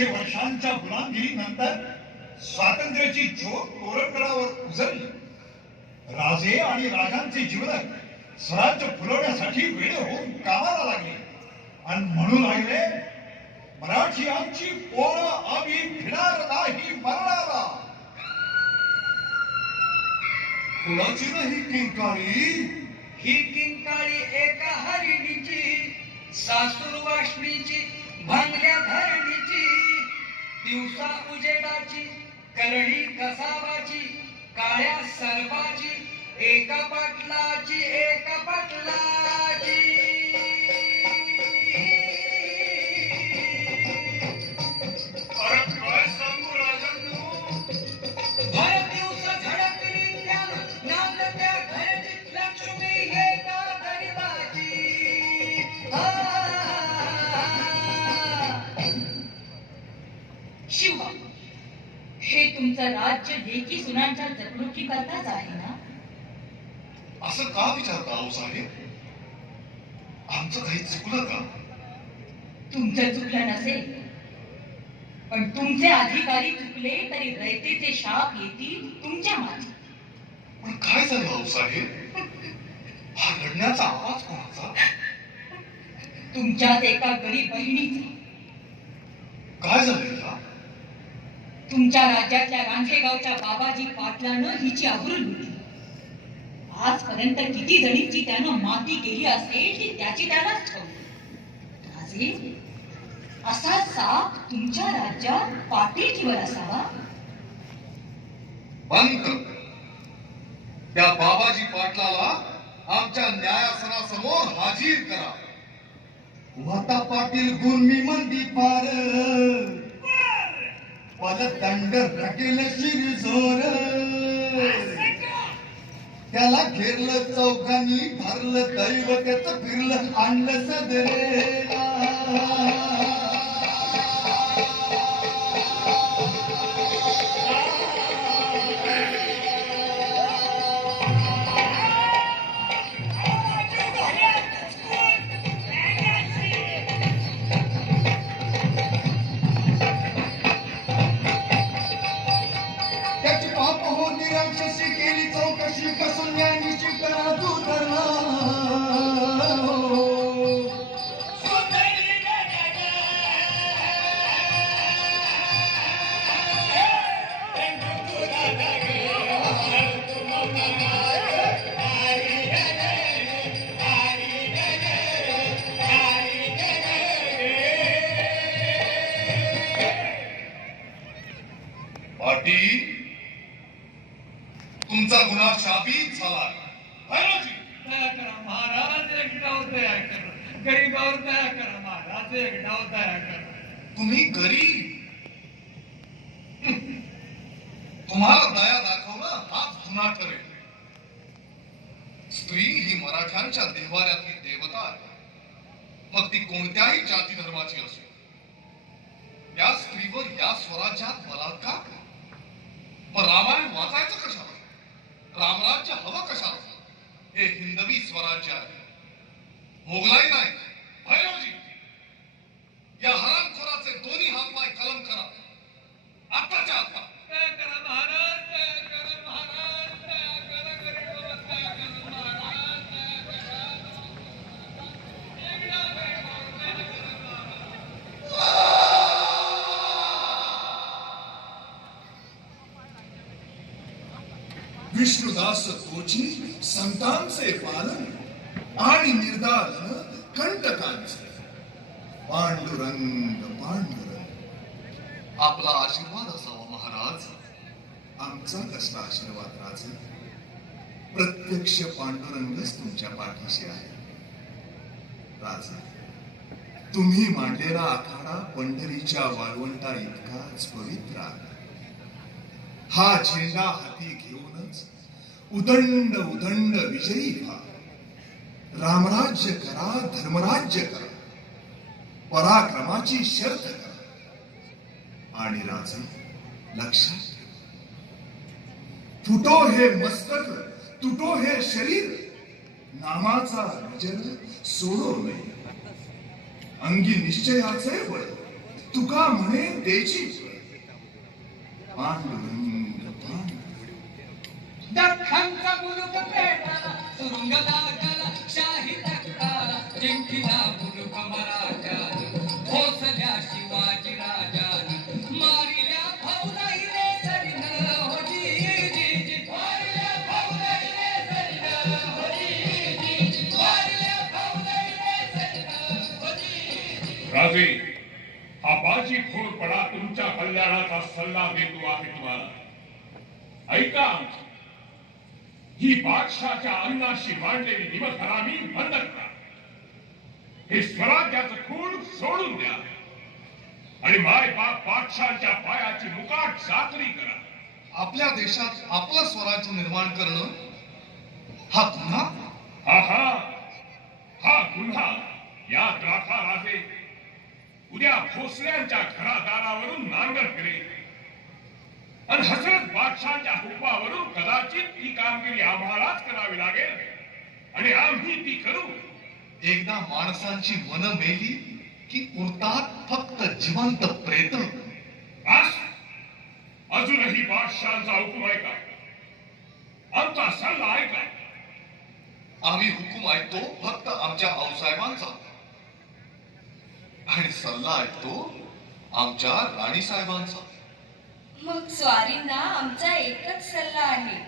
200 वर्षांच्या गुलामगिरीनंतर स्वातंत्र्याची ज्योत तोरणगडावर उजळली. राजे आणि राजांचे जीवलक स्वराज्य फुलवण्यासाठी वेळे होऊन कामाला लागले आणि म्हणून राहिले, मराठी आमची पोरं आम्ही भिणार नाही मरणाला. कुणाची नाही किंकाळी, ही किंकाळी एका हरिणीची, सासूर वाष्णीची, भांगल्या धरणीची, दिवसा उजेडाची, करणी कसाबाची, काळ्या सर्पाची, एका पाटलाची, एका पाटलाची. अरे काय सांगू राजांनो, भर दिवस झडकली त्या नांदत्या घरची लक्ष्मी एका गरीबाची. शिवबा, हे तुमचं राज्य लेकी सुनांच्या जपणुकी करताच आहे ना? असं का विचारता आहो साहेब? आमचं काही चुकलं का? तुमचं चुकलं नसेल, पण तुमचे अधिकारी चुकले तरी रयतेचे शाप येतील तुमच्या मागे. पण काय झालं आहो साहेब? हा रडण्याचा आवाज कोणाचा? तुमच्याच एका गरीब बहिणीचा. काय झालं हिला? तुमच्या राज्यातल्या रांझेगावच्या बाबाजी पाटलानं हिची आबरू लुटली. आजपर्यंत किती जणींची त्यानं माती केली असेल ती त्याची त्यालाच ठाऊक. राजे, असा साप तुमच्या राज्यात पाटीलकीवर असावा? बंद कर. त्या बाबाजी पाटलाला आमच्या न्यायासनासमोर हाजीर करा. वाता पाटील गुरमी मंदी पार, पलदंड रगेल शिरजोर. त्याला घेरलं चौकांनी, भरलं दैवत्याचं, फिरलं आणलं सदरेला. त्याची पाप होती राक्षसी, केली चौकशी, कसून न्यायाधीशी करा तू धरला. पाटील, तुमचा गुन्हा शापित झाला. भैरवजी, दया करा महाराज, एक डाव दया करा. गरीबावर दया करा महाराज, एक डाव दया करा. तुम्ही गरीब, तुम्हाला दया दाखवणं हाच गुन्हा ठरेल. स्त्री ही मराठ्यांच्या देवाऱ्यातली देवता आहे, मग ती कोणत्याही जाती धर्माची असो. या स्त्रीवर या स्वराज्यात बलात्कार, पण रामायण वाचायचं कशाला? रामराज्य हवं कशाला? हे हिंदवी स्वराज्य आहे, मोगलाई नाही. भैरवजी, या हरामखोराचे दोन्ही हात पाय कलम करा, आत्ताच्या आत्ता. दया करा महाराज, दया करा महाराज, दया करा गरीबावर दया करा महाराज, दया करा. एक डाव गरीबावर दया करा महाराज. विष्णुदास तोची संतांचे पालन आणि निर्दालन कंटकांचे. पांडुरंग पांडुरंग. आपला आशीर्वाद असावा महाराज. आमचा कसला आशीर्वाद राजे? प्रत्यक्ष पांडुरंगच तुमच्या पाठीशी आहे. राजे, तुम्ही मांडलेला आखाडा पंढरीच्या वाळवंटा इतकाच पवित्र आहे. हा झेंडा हाती घेऊनच उदंड उदंड विजयी व्हा. रामराज्य करा, धर्मराज्य करा, पराक्रमाची शर्थ करा. आणि राजे, लक्षात ठेवा, फुटो हे मस्तक, तुटो हे शरीर, नामाचा विजय सोडो नये. अंगी निश्चयाचे बळ, तुका म्हणे देची पांडुरंग दख्खनचा मुलूक पेटला सुरुंग लागला शाही तख्ताला जिंकला मुलूक मराठ्यानं भोसल्या शिवाजी राजानं मारिल्या फौजाई रे सरीनं हो जी जी जी मारिल्या फौजाई रे सरीनं हो जी जी जी मारिल्या फौजाई रे सरीनं हो जी जी राजे हा बाजी खोरपणा तुमच्या कल्याणाचा सल्ला देतो आहे तुम्हाला ऐका आमची ही बादशाच्या अन्नाशी मांडलेली निमखरामी बंद करा हे स्वराज्याचं खून सोडून द्या आणि माय बाप बादशाच्या पायाची मुकाट साखरी करा आपल्या देशात आपलं स्वराज्य निर्माण करणं हा गुन्हा हा गुन्हा या द्राथा राजे उद्या भोसल्यांच्या घरादारावरून नांगर करेल आणि हजरत बादशाच्या हुकमावरून कदाचित ती कामगिरी आम्हालाच करावी लागेल आणि आम्ही ती करू एकदा माणसांची मन मेली की उरतात फक्त जिवंत प्रेत. बस अजूनही बादशांचा हुकूम ऐका आमचा सल्ला ऐका आम्ही हुकूम ऐकतो फक्त आमच्या आऊसाहेबांचा आणि सल्ला ऐकतो आमच्या राणी साहेबांचा. मग स्वारींना आमचा एकच सल्ला आहे.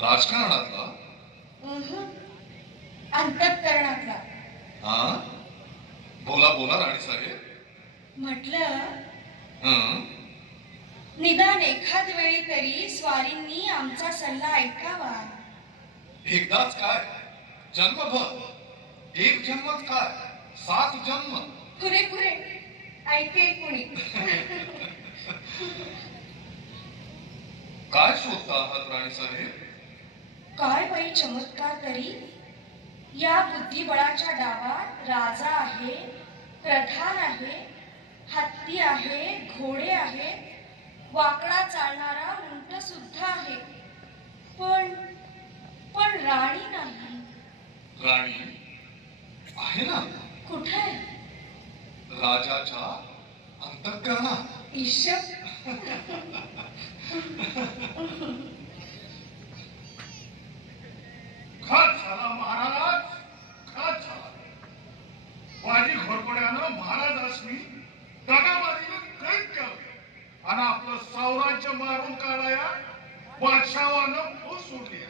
राजकारणातला अंतःकरणातला. हा बोला बोला राणी साहेब. म्हटलं हं निदान एखाद वेळी तरी स्वारींनी आमचा सल्ला ऐकावा. एकदाच काय जन्मभर एक जन्मच काय 7 जन्म. पुरे पुरे ऐकेल कुणी. काय शोधता आहात राणी साहेब? काय बाई चमत्कार तरी. या बुद्धिबळाच्या डावात राजा आहे, प्रधान आहे, हत्ती आहे, घोडे आहे, वाकडा चालणारा उंट सुद्धा आहे, पण राणी नाही. राणी आहे ना कुठे? राजाच्या अंतःकरणात. ईशप. खात झाला महाराज खात झाला. बाजी घोरपड्यानं महाराजासनी दगाबाजीनं कैद केलं आणि आपलं साम्राज्य मारून काढाया बादशावानं फौज सोडली.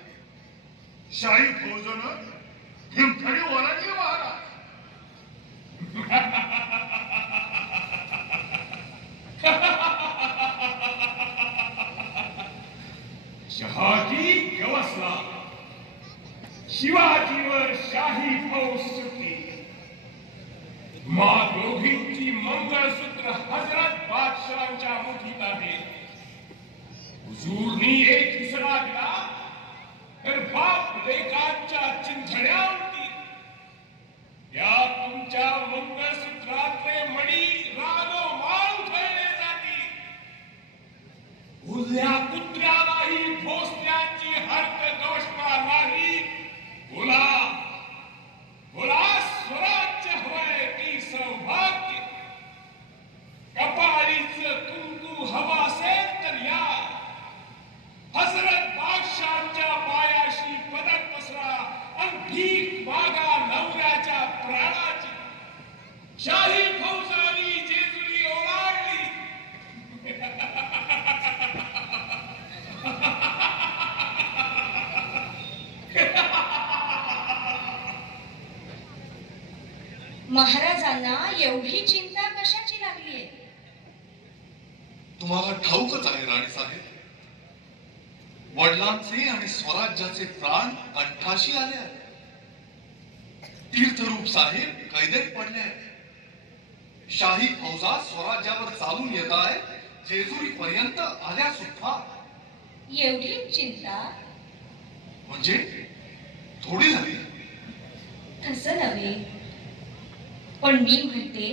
शाही फौजनं हिमखडी ओलांडली महाराज. शहाजी गवसला शिवाजीवर शाही फौज सुटली. दोघींची मंगळसूत्र हजरत बादशाहांच्या मुठीत आहे. हुजूरनी एक इसरा दिला तर बाप लेकांच्या चिंधड्या उडतील. या तुमच्या मंगळसूत्रातले मणी रागोमाळ उधळले जातील. उरल्या कुत्र्यालाही भोसल्याची हरक गवसणार नाही. बोला बोला स्वराज्य हवंय की सौभाग्य. कपाळीचं कुंकू हवा असेल तर या. हजरत बादशाहांच्या पायाशी पदक पसरा आणि भीक मागा नवऱ्याच्या प्राणाची. शाही फौजानी जेजुरी ओलांडली. महाराजांना एवढी चिंता कशाची लागलीये? तुम्हाला ठाऊकच आहे राणी साहेब, वडिलांचे आणि स्वराज्याचे प्राण कंठाशी आले आहेत. तीर्थरूप साहेब कैदेत पडले आहेत. शाही फौजा स्वराज्यावर चालून येत आहे, जेजुरी पर्यंत आल्या सुद्धा. एवढी चिंता? म्हणजे थोडी झाली. तसं नव्हे, पण मी म्हणते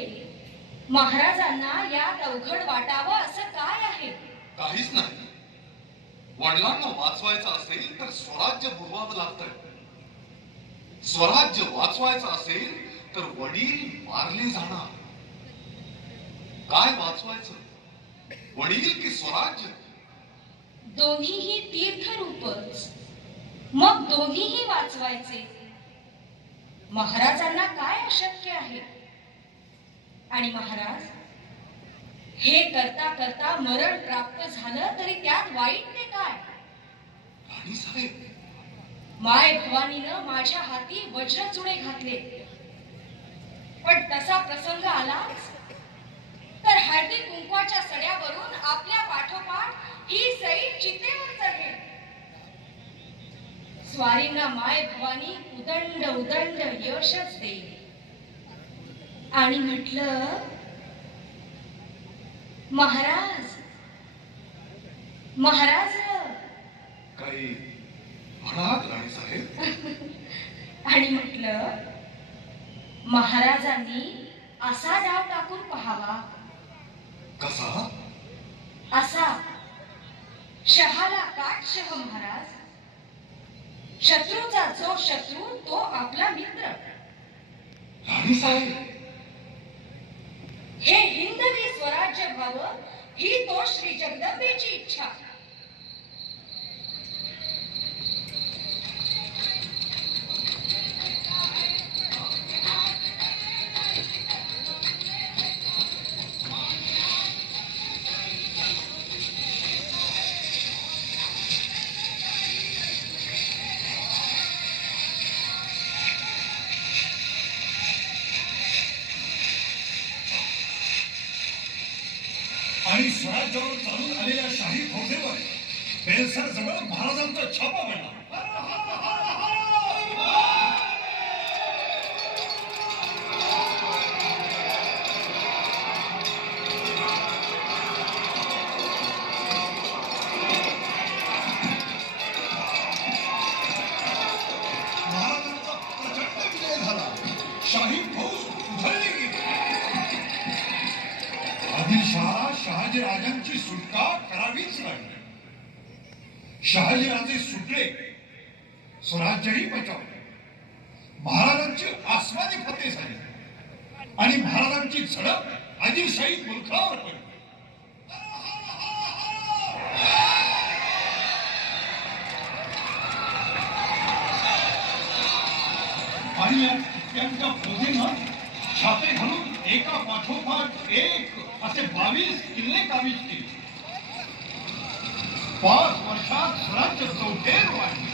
महाराजांना यात अवघड वाटावं असं काय आहे? काहीच नाही. वडिलांना वाचवायचं असेल तर स्वराज्य बुडवावं लागतं. स्वराज्य वाचवायचं असेल तर वडील मारले जाणार. काय वाचवायचं? वडील की स्वराज्य? दोन्हीही तीर्थरूपच. मग दोन्हीही वाचवायचे. महाराजांना काय अशक्य आहे? आणि महाराज हे करता करता मरण प्राप्त झालं तरी त्यात वाईट ते काय? राणीसाहेब, माय भवानीनं माझ्या हाती वज्रचुडे घातले, पण तसा प्रसंग आलाच तर हळदी कुंकवाच्या सड्यावरून आपल्या पाठोपाठ ही सई चितेवर चढेल. स्वारींना माय भवानी उदंड उदंड यशच देईल. आणि म्हटलं, महाराज महाराज काही म्हणाल राणीसाहेब? आणि म्हटलं, महाराजांनी असा डाव टाकून पहावा. कसा? असा, शहाला काट शह महाराज. शत्रूचा जो शत्रू तो आपला मित्र. राणीसाहेब, हे हिंदवी स्वराज्य व्हावं ही तो श्री जगदंबेची इच्छा. आणि स्वराज्यावर चालून आलेल्या शाही फौजेवर बेलसर जवळ महाराजांचा छापा पडला. महाराजांचा प्रचंड विजय झाला. शाही फौज उधळली गेली. आदिलशहा शहाजी राजांची सुटका करावीच लागली. शहाजी राजे सुटले, स्वराज्यही बचावले. महाराजांची आसमानी फते झाली आणि महाराजांची झडप आदिलशाही मुलखावर पडली. आणि त्यांच्या फौजेनं छापे घालून एका पाठोपाठ एक असे 22 किल्ले काबीज केले. 5 वर्षात स्वराज्य चौथेर वाढले.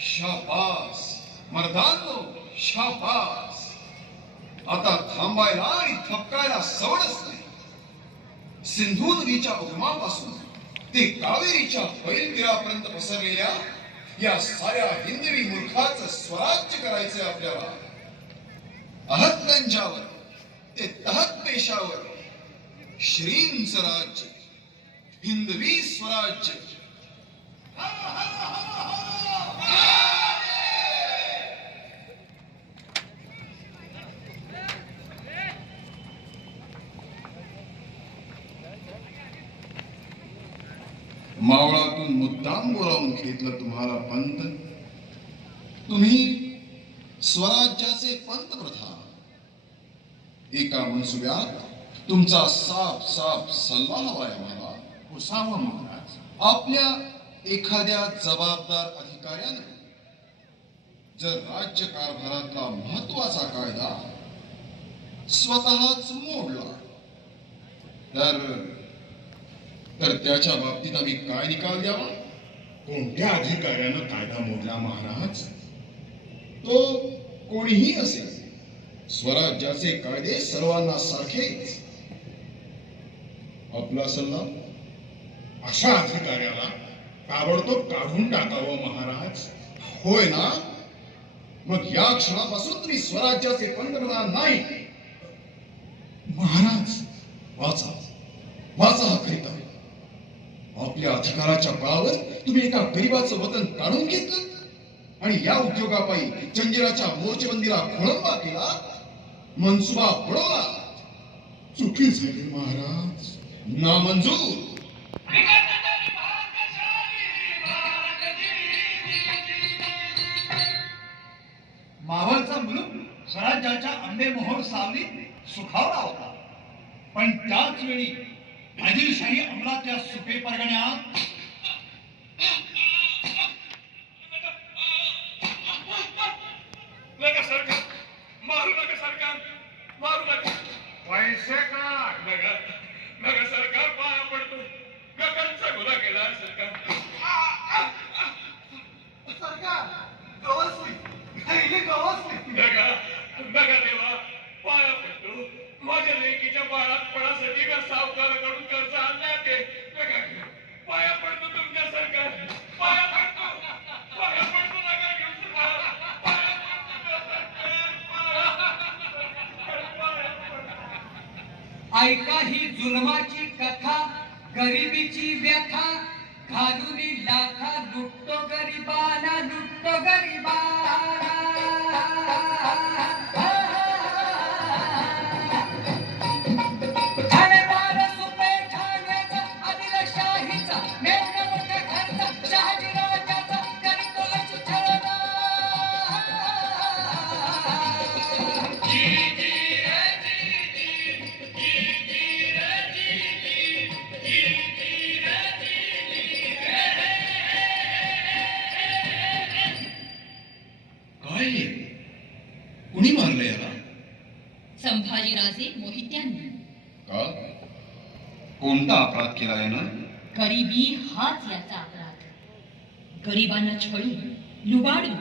शाबास मर्दानो, शाबास. आता थांबायला आणि थपकायला सवडच नाही. सिंधू नदीच्या उगमापासून ते कावेरीच्या बैलतीरापर्यंत पसरलेल्या या साऱ्या हिंदवी मूर्खाचं स्वराज्य करायचंय आपल्याला. अहत्यांच्यावर ते तहत पेशावर श्रींचं राज्य, हिंदवी स्वराज्य. मावळातून मुद्दाम बोलावून घेतलं तुम्हाला पंत. तुम्ही स्वराज्याचे पंतप्रधान. एका मनसुब्यात तुमचा साफ साफ सल्ला हवाय आम्हाला. उसावं महाराज. आपल्या एखाद्या जबाबदार अधिकाऱ्यानं जर राज्य कारभारातला महत्वाचा कायदा स्वतःच मोडला तर त्याच्या बाबतीत आम्ही काय निकाल द्यावा? कोणत्या अधिकाऱ्यानं कायदा मोडला महाराज? तो कोणीही असेल, स्वराज्याचे कायदे सर्वांना सारखेच. आपला सल्ला? अशा अधिकाऱ्याला ताबडतोब काढून टाकावं महाराज. होय ना? मग या क्षणापासून तुम्ही स्वराज्याचे पंतप्रधान नाही. महाराज, वाचा वाचा हा करिता. आपल्या अधिकाराच्या बळावर तुम्ही एका गरीबाचं वतन काढून घेतलं. आणि या उद्योगापायी जंजिराच्या मोर्चेबंदीला खोळंबा केला, मनसुबा बुडवला. चुकी झाली महाराज, नामंजूर. मावळचा मुलूक स्वराज्याच्या आंबेमोहोर सावलीत सुखावला होता, पण त्याच वेळी आदिलशाही अंमलातल्या सुपे परगण्यात नका सरकार, मारू नका सरकार, मारू नका. पैसे काढ. नका नका सरकार, पाया पडतो. नकांचा गुन्हा केला सरकार. नका नका देवा, पाया पडतो. माझ्या लेकीच्या बाळातपणासाठी मी सावकाराकडून कर्ज आणला ते. नका, पाया पडतो तुमच्या सरकार, पाया पडतो. पाया पडतो, नका घेऊ सरकार. पाया पडतो सरकार, पाया पडतो. ऐका ही जुलमाची कथा, गरिबीची व्यथा, घालुनी लाथा, लुटतो गरिबाला, लुटतो गरिबाला. ठाणेदार सुपे ठाण्याचा, आदिलशाहीचा, मेवण्याच्या घरचा, शहाजीराजाचा, करीतो लक्ष छळणा. काय कुणी मारलं याला? संभाजीराजे मोहित्यांनी. का? कोणता अपराध केला यानं? गरिबी हाच याचा अपराध. गरिबांना छळून, लुबाडून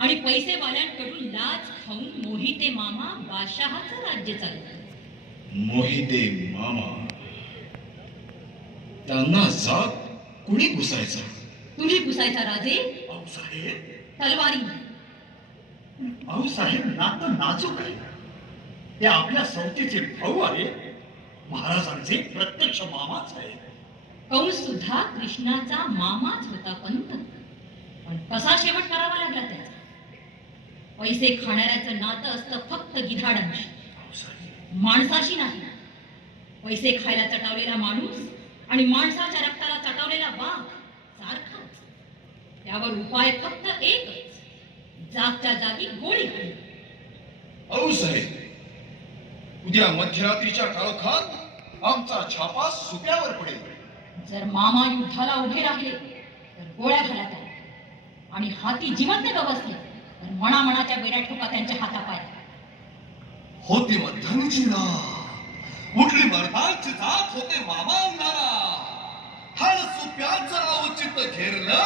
आणि पैसेवाल्यांकडून लाच खाऊन मोहिते मामा बादशहाचं राज्य चालवतात. मोहिते मामा, त्यांना जात कुणी घुसायचा? तुम्ही पुसायचा राजे, अहो साहेब, तलवारी. अहो साहेब, नातं नाजूक आहे. ते आपल्या सवतीचे भाऊ आहे, महाराजांचे प्रत्यक्ष मामाच आहे. कंस सुद्धा कृष्णाचा मामाच होता पंत, पण कसा शेवट करावा लागला त्याचा. पैसे खाणाऱ्याचं नातं असतं फक्त गिधाडांशी, माणसाशी नाही. पैसे खायला चटावलेला माणूस आणि माणसाच्या रक्ताला चटावलेला वाघ सारखाच. त्यावर उपाय फक्त एकच, जागच्या जागी गोळी घालणे. औ साहेब, उद्या मध्यरात्रीच्या काळोखात आमचा छापा सुप्यावर पडेल. जर मामा युद्धाला उभे राहिले तर गोळ्या घाला त्याला, आणि हाती जिवंत गवसले तर मनामनाच्या बेड्या ठोका त्यांच्या हातापाय. होती मध्यमची ना, कुठली मर्दांची जात होते मामा अंगारा. हाड सुप्याचं नाव चित्त घेरलं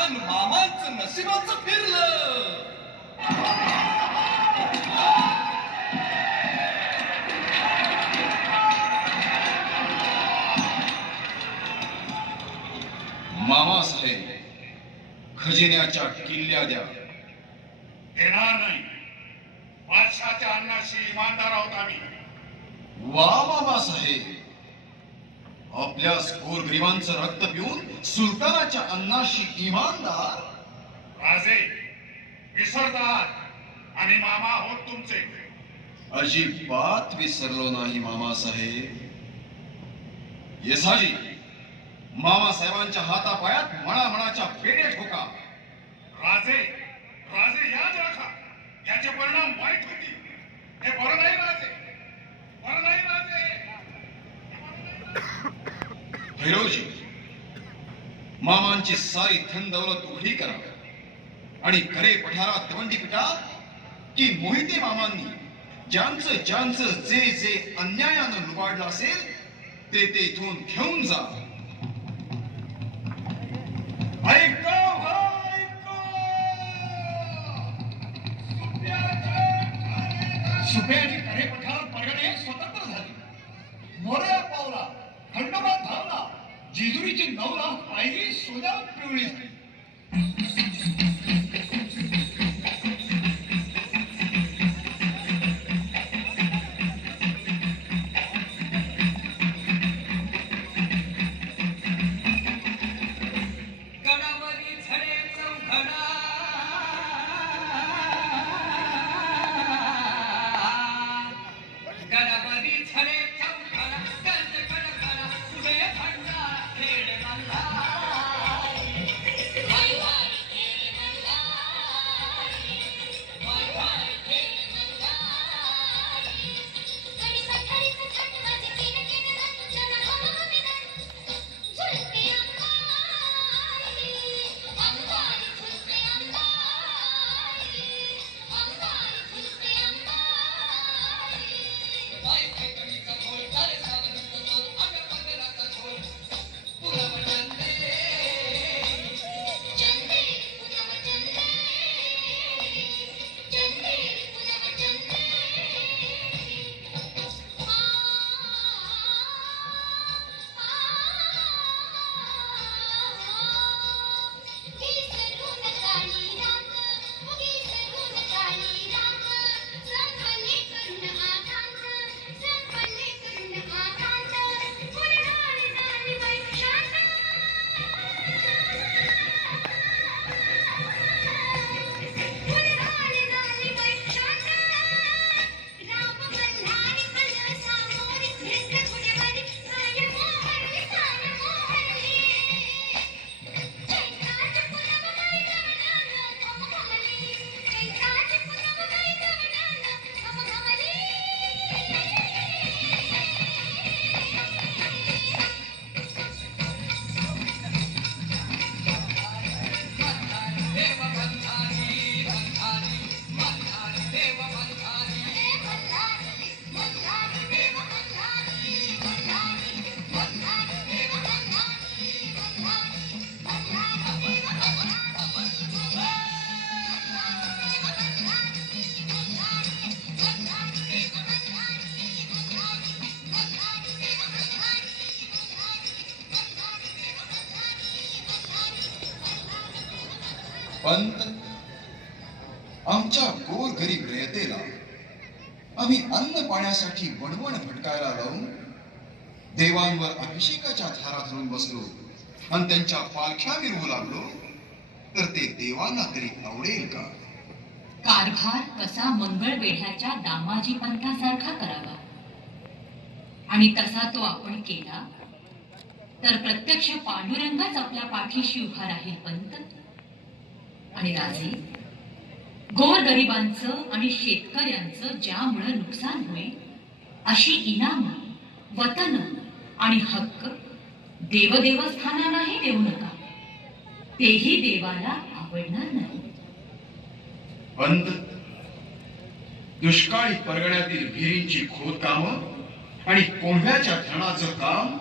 आणि मामांचं नशिबाचं फिरलं. मामा साहेब, खजिन्याच्या किल्ल्या द्या. देणार नाही. बादशाच्या अन्नाशी इमानदार आहोत आम्ही. वा मामा साहेब, आपल्या गोरगरिबांचं रक्त पिऊन सुलतानाच्या अन्नाशी इमानदार. राजे विसरतात आणि मामा आहोत तुमचे. अजिबात विसरलो नाही मामा साहेब. येसाजी, मामा साहेबांच्या हातापायात मनामनाच्या बेड्या ठोका. राजे राजे याद राखा, याचे परिणाम वाईट होतील. हे बरं नाही राजे, बरं नाही राजे. भैरवजी, मामांची सारी धन दौलत उघडी करा आणि खरे पठारात दवंडी पिटा, की मोहिते मामांनी ज्यांचं ज्यांचं जे जे अन्यायानं लुबाडलं असेल ते ते इथून घेऊन जा. ऐका सुपे आणि खरे पठार परगणे स्वतंत्र झाले. मोरया पावला, खंडोबा धावला, जेजुरीची नवला पायरी सोन्यात पिवळी झाली. गडावरी झडे चौघडा, पंत, आमच्या गोरगरीब रयतेला आम्ही अन्न पाण्यासाठी वणवण भटकायला लावून देवांवर अभिषेकाच्या धारा धरून बसलो आणि त्यांच्या पालख्या मिरवू लागलो, तर ते देवांना तरी आवडेल का? कारभार कसा मंगळवेढ्याच्या दामाजी पंथासारखा करावा आणि तसा तो आपण केला तर प्रत्यक्ष पांडुरंगच आपल्या पाठीशी उभा राहील पंत. आणि राजे, गोरगरिबांचं आणि शेतकऱ्यांचं ज्यामुळे नुकसान होईल अशी इनाम, वतन आणि हक्क देवदेवस्थानालाही देऊ नका. तेही देवाला आवडणार नाही. पंत, दुष्काळी परगण्यातील विहिरींची खोदकामं आणि कोंढव्याच्या धरणाचं काम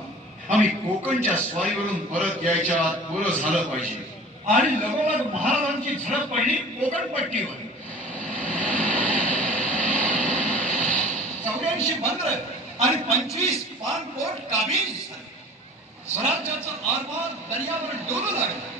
आम्ही कोकणच्या स्वारीवरून परत यायच्या आत पूर्ण झालं पाहिजे. आणि लगोलग महाराजांची झडप पडली कोकण पट्टीवर. 84 बंदर आणि 25 पाणपोट काबीज झाले. स्वराज्याचं आरमार दर्यावर डोलू लागलं.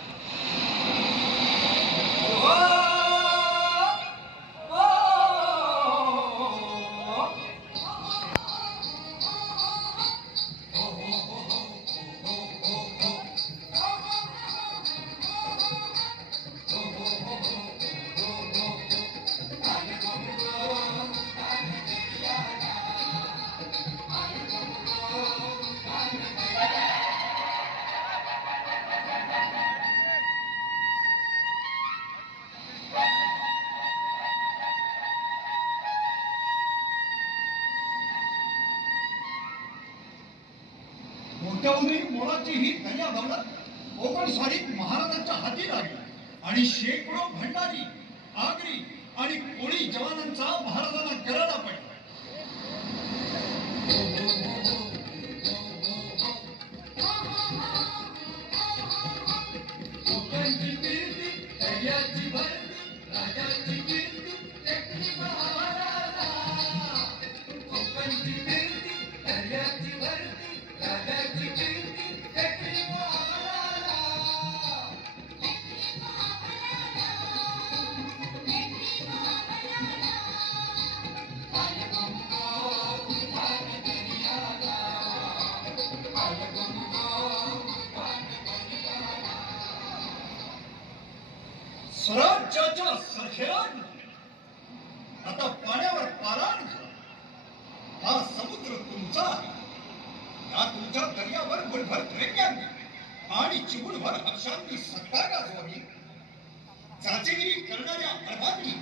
मोठ्याहूनही मोलाची ही दर्या दौलत कोकण स्वारीत महाराजांच्या हाती लागली आणि शेकडो भंडारी, आगरी आणि कोळी जवानांचा महाराजांना गराडा पडला. कोकणची कीर्ती, दर्याची भरती, राजाची कीर्ती, टेकली महाराजा. कोकणची कीर्ती, दर्याची भरती, राजाची कीर्ती, टेकली महाराजा. स्वराज्याच्या सरखेरात आता पाण्यावर पाराण झाला. हा समुद्र तुमचा आहे. या तुमच्या दर्यावर मुठभर त्रैक्यांनी आणि चिमुटभर हर्षांनी सत्ता गाजवावी. चाचेगिरी करणाऱ्या अरबांनी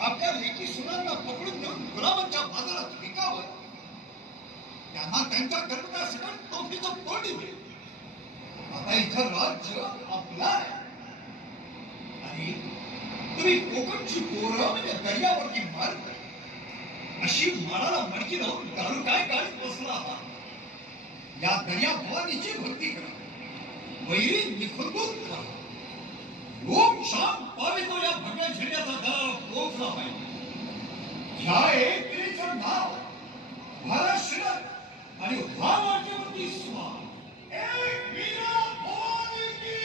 आपल्या लेकी सुनांना पकडून नेऊन गुलामांच्या बाजारात विकावं. त्यांना त्यांच्या गर्भतासकट तोफीचं तोंडी मिळेल. आता इथं राज्य आपलं आहे आणि तुम्ही कोकणची पोरं म्हणजे दर्यावरती मारत अशी माळाला मडकी लावून दारू काय काढत बसला आहात. या दर्या भवानीची भक्ती करा, वैरी निखुंदून करा. लोक शाम पावितो या भगव्या झेंड्याचा दराला पोचला पाहिजे. ह्या एकरीचं नाव महाराष्ट्र आणि हा राज्यावरती स्वार. एक वीरा भवानी की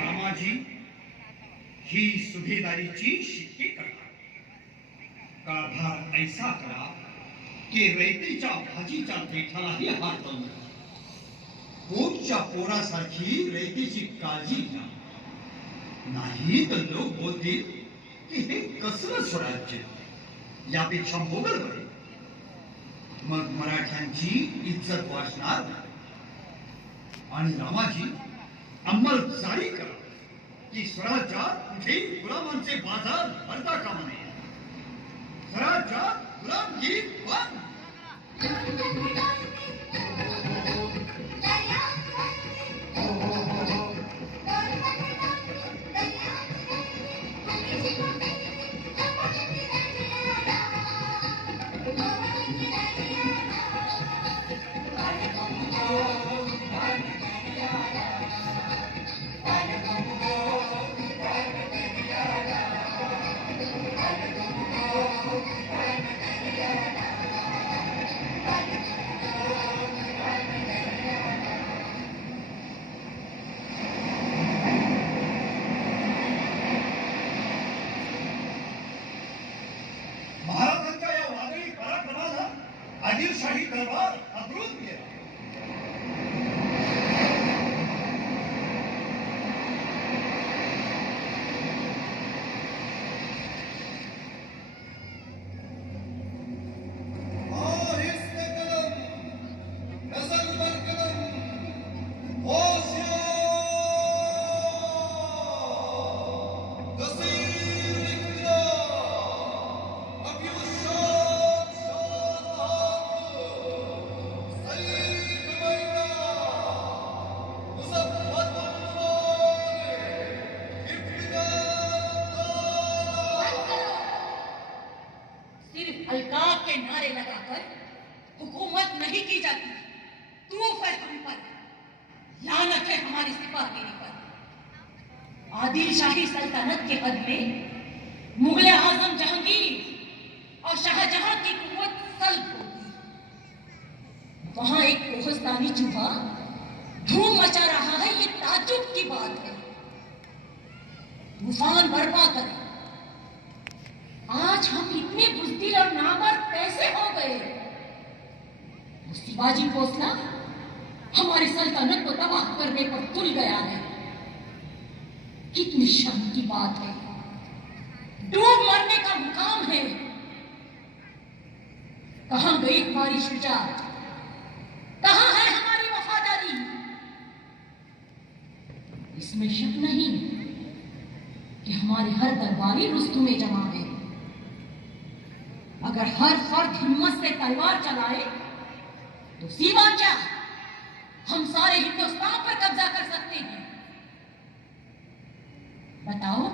रामाजी, ही सुभेदारीची शिट्टी करा. कारभार ऐसा करा की रयतेच्या भाजीच्या देठालाही हात लावू नका. पोटच्या पोरासारखी रयतेची काळजी घ्या. नाही तर लोक बोलतील की हे कसलं स्वराज्य, यापेक्षा मोगल बरे. मग मराठ्यांची इज्जत वाचणार नाही. आणि रामाजी, अंमल जारी करा की स्वराज्यात कुठेही गुलामांचे बाजार भरता कामा नये. स्वराज्यात गुलामगिरी बंद. तुम्हारी सिपाहीगिरी पर। आदिल शाही सल्तनत के हद में मुगल आजम जहांगीर और शाहजहां की कुव्वत सल्ब हो गई। वहां एक कोहस्तानी चूहा धूम मचा रहा है, ये ताज्जुब की बात है। तूफान बर्पा करे। आज हम इतने बुज़दिल और नामर्द कैसे हो गए? वो शिवाजी भोसला हमारी सल्तनत को तबाह करने पर तुल गया है। कितनी शर्म की बात है। डूब मरने का मुकाम है। कहां गई हमारी शुजाअत? कहां है हमारी वफादारी? इसमें शक नहीं कि हमारे हर दरबारी रुस्तुमे जमा है। अगर हर फर्द हिम्मत से तलवार चलाए तो सीमा क्या, हम सारे हिंदुस्तान पर कब्जा कर सकते हैं। बताओ,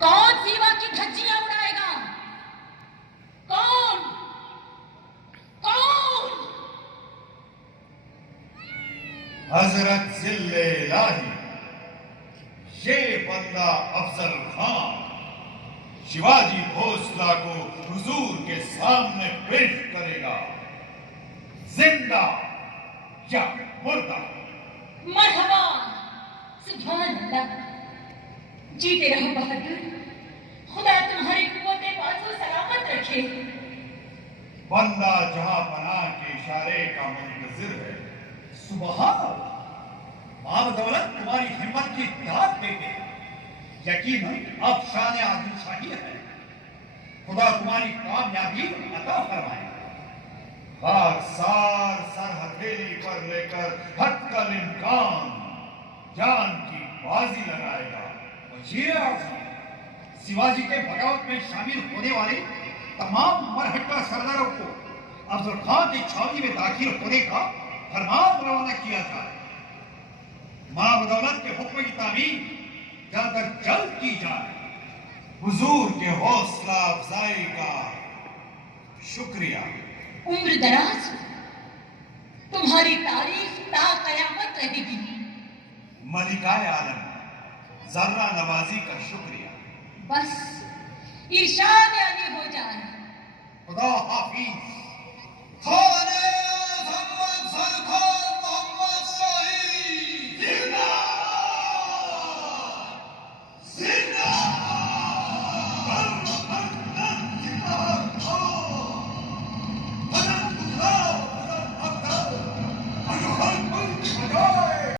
कौन सीमा की धज्जियां उड़ाएगा? कौन? कौन? हजरत जिल्ले इलाही, ये बंदा अफजल खान शिवाजी भोसला को हुजूर के सामने पेश करेगा, जिंदा या मुर्दा। मरहबा, सुभान अल्लाह। जीते रहो बहादुर, खुदा तुम्हारी कुव्वते बाजू सलामत रखे। बंदा जहां पनाह के इशारे का मुंतजिर है। सुबहान अल्लाह, मां बदौलत तुम्हारी हिम्मत की दाद देंगे। यकीनन अब शान आदिल शाही है। खुदा तुम्हारी कामयाबी अता फरमाए। खाकसार सर हथेली पर लेकर हटकल इम्कान जान की बाजी लगाएगा। वज़ीर आज़म, शिवाजी के बगावत में शामिल होने वाले तमाम मरहट्टा सरदारों को अफजल खान की छावनी में दाखिल होने का फरमान रवाना किया था। मां बदौलत के हुक्म की तामील जल्द तक जल्द की जाए। हुजूर के हौसला अफजाई का शुक्रिया। उम्र दराज हो, तुम्हारी तारीफ ता कयामत रहेगी। मलिकाए आलम, जर्रा नवाजी का शुक्रिया। बस इरशाद आगे हो जाए। खुदा हाफिज।